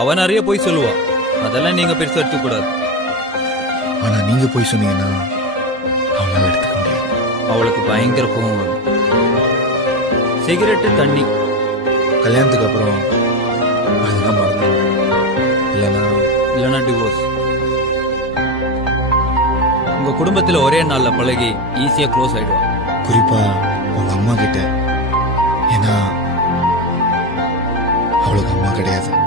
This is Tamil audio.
அவ நிறைய போய் சொல்லுவா, அதெல்லாம் நீங்க பெருசா எடுத்துக்க கூடாது. ஆனா நீங்க போய் சொன்னீங்கன்னா அவளால எடுத்துக்க முடியாது. அவளுக்கு பயங்கர கோவம் வரும். சிகரெட்டு, தண்ணி. கல்யாணத்துக்கு அப்புறம் அதெல்லாம் மறந்து இல்லைன்னா டிவோர்ஸ். உங்க குடும்பத்துல ஒரே நாள்ல பழகி ஈஸியா க்ளோஸ் ஆயிடுவா. குறிப்பா உங்க அம்மா கிட்ட. ஏன்னா அவளுக்கு அம்மா கிடையாது.